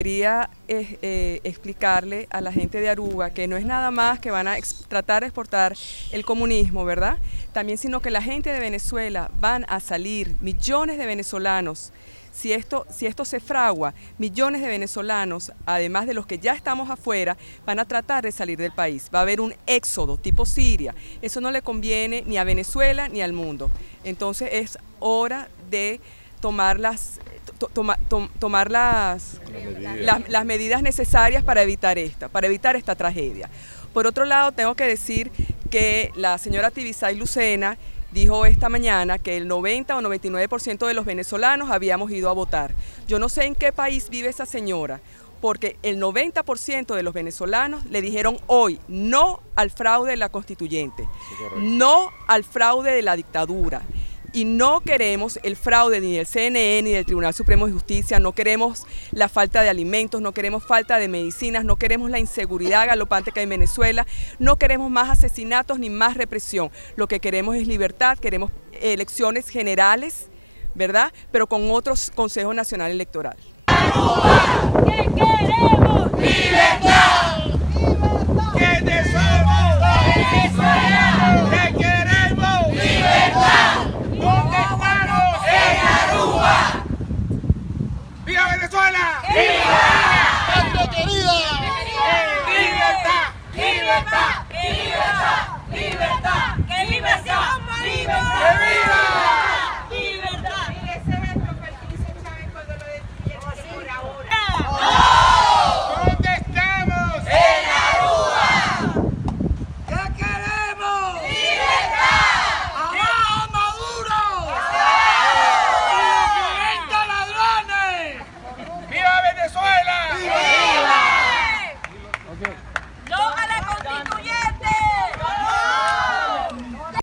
Quería explicarle a la gente de Aruba que no es nada más que van a tratar de exportar el comunismo, ¿verdad? También sino que la gente de Venezuela van a salir, millones de venezolanos. Si esto se fragua, millones de venezolanos, además de los que ya estamos afuera, van a tratar de salir del país. Va a haber un éxodo tipo Siria. Eso no le conviene ni a Venezuela ni al mundo. Entonces es hora de tomar las medidas necesarias para evitar esta tragedia. Por otro lado, tengo que decir que la señora Tibisay Lucena dijo esta mañana que el 90 o 99% de los venezolanos habíamos ido a votar. Yo no sé en qué país vive esa señora, porque el 90% de los venezolanos le dijeron hoy no al fraude de la constituyente, no al fraude de la dictadura. Y no queremos el fraude ni del CNE ni del Tribunal Supremo de Justicia, no queremos la falta de alimentos, no queremos falta de medicinas, no queremos la inseguridad galopante que hay en Venezuela, no queremos más asesinatos ni más represión. Lo que queremos es libertad, queremos elecciones generales, ¿verdad? Pero con otro Consejo Nacional Electoral.